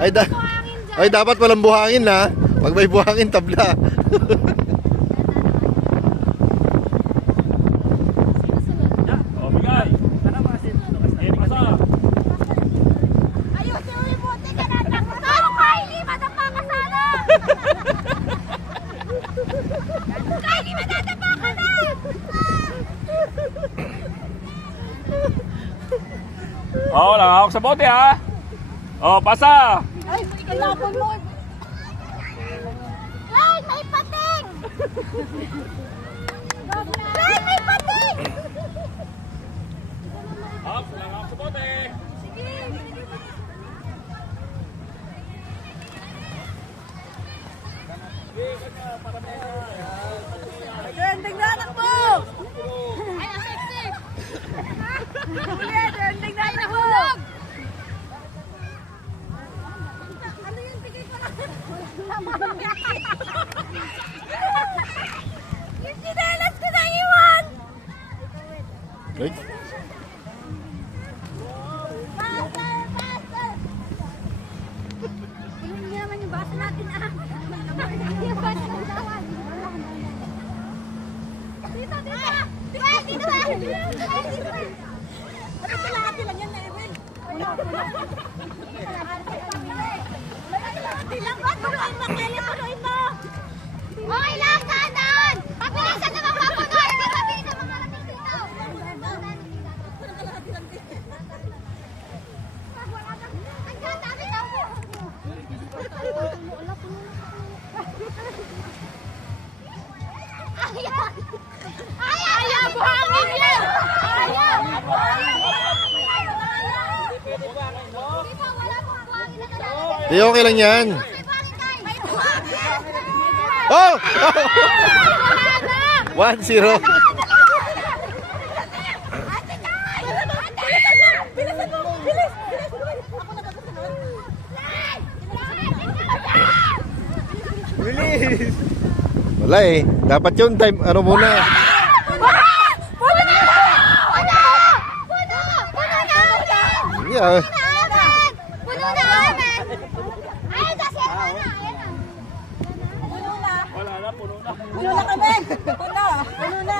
Ay, dapat walang buhangin ha. Pag may buhangin, tabla. Oh, lang ako sa bote ha. Oh, pasa. Ay, ikalapon mo. Ay, may pating! Ay, may pating! Up, lang ako sa bote. Sige. Trending na anak mo! Ay, ang sexy! Trending na anak mo! Ano yun? Bigay ko lang. Yung sinelas ko na iwan! Ay, Faster! Faster! Hindi naman yung basa natin yung basa ng tawag. Dito! Dito! Dito! Dito! Ano kalahati lang yan na Evel? Kalahati lang ba? Punuin mo! Kaya punuin mo! Okay lang! Kanan! Pabilisan naman papunuin! Mabilis ang mga lating dito! Ang dami daw po! Ayan! Ayan! Buhangin yan! Ayan! Dito, wala pong buhangin na talaga. di okay lang yan. May buhangin tayo! May buhangin! Oh! Buhangin! 1-0. Ate Kai! Bilisan mo! Bilisan mo! Bilis! Bilis! Ako na pagkasunod! Bilis! Wala eh. Dapat yun time, ano muna. Puno! Puno! Puno! Puno namin! Yeah. Puno namin! Ayun na, siya na! Ayan na! Puno na! Wala na, puno na. Puno na kami! Puno! Puno na!